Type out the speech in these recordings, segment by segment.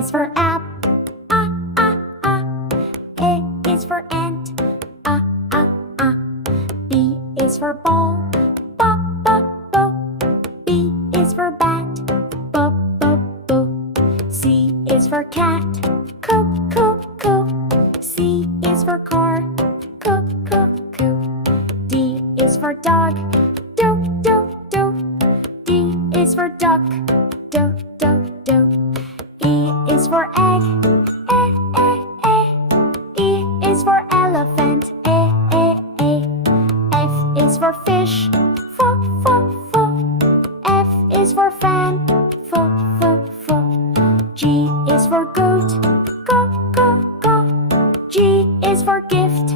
is for app. A is for ant. B is for ball. B is for bat. C is for cat. C is for car. D is for dog. D is for duck. E is for egg. E is for elephant. F is for fish. F is for fan. G is for goat. G is for gift.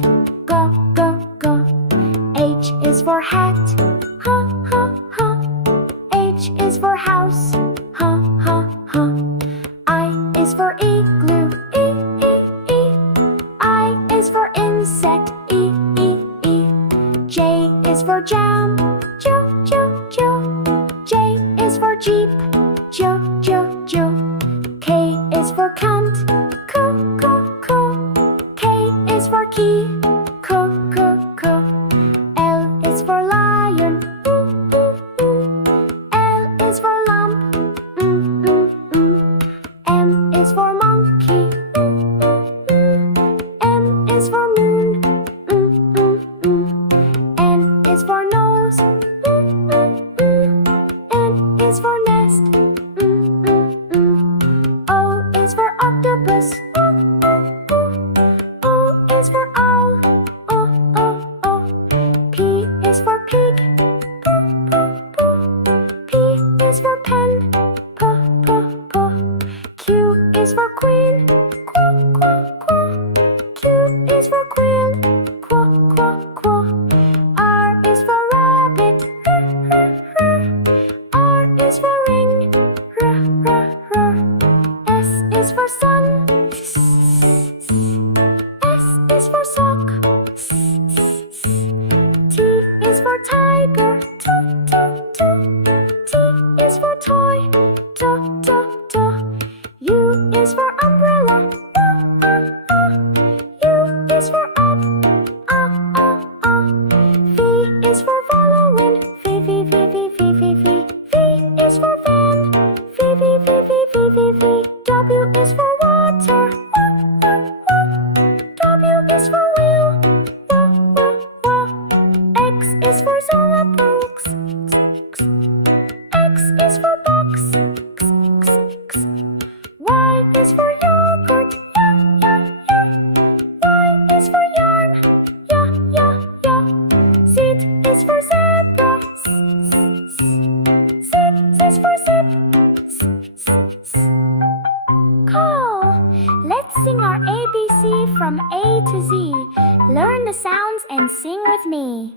H is for hat. H is for house. I is for igloo. I is for insect. J is for jam. J is for jeep. K is for count. K is for key. L is for lion. L is for lump. M is for monkey. M is for moon. N is for nose. N is for nest. O is for octopus. O is for owl. P is for pig. P is for pen. Q is for queen. Q is for quail. R is for rabbit. R is for ring. S is for sun. S is for sock. T is for tiger. T is for toy. U is for umbrella. U is for up. V is for following. V is for van. V. W is for water. W is for wheel. X is for Xylobox. X is for box. Y is for yogurt. Y is for yarn. Z is for zebra. Z is for zip. Call. Let's sing our ABC from A to Z. Learn the sounds and sing with me.